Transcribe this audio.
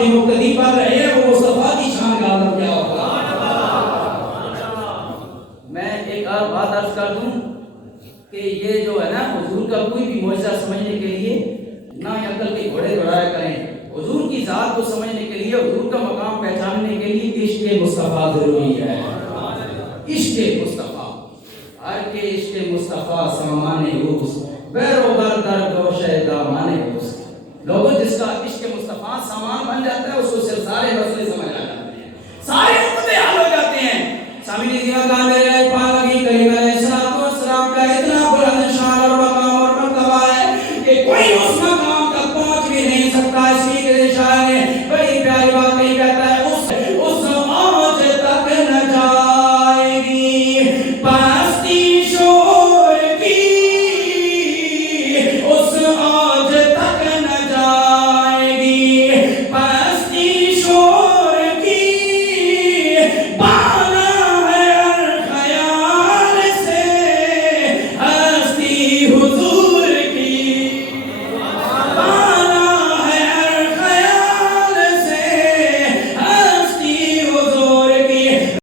کے مقتدی پر رہے ہیں وہ مصطفیٰ کی شان کا عالم کیا ہوگا. میں ایک اور بات عرض کر دوں کہ یہ جو ہے نا حضور کا کوئی بھی معجزہ سمجھنے کے لیے نہ عقل کے گھوڑے دوڑایا کریں. حضور کی ذات کو سمجھنے کے لیے، حضور کا مقام پہچاننے کے لیے عشق مصطفیٰ ضروری ہے. عشق مصطفیٰ ہر کے عشق مصطفیٰ سامان روز بیروبر در گوشہ دامان روز. لوگوں جس کا عشق مصطفیٰ سامان بن جاتا ہے اس کو صرف سارے مسئلے سمجھ آ جاتے ہیں، سارے مسئلے حل ہو جاتے ہیں. سامنے دیوان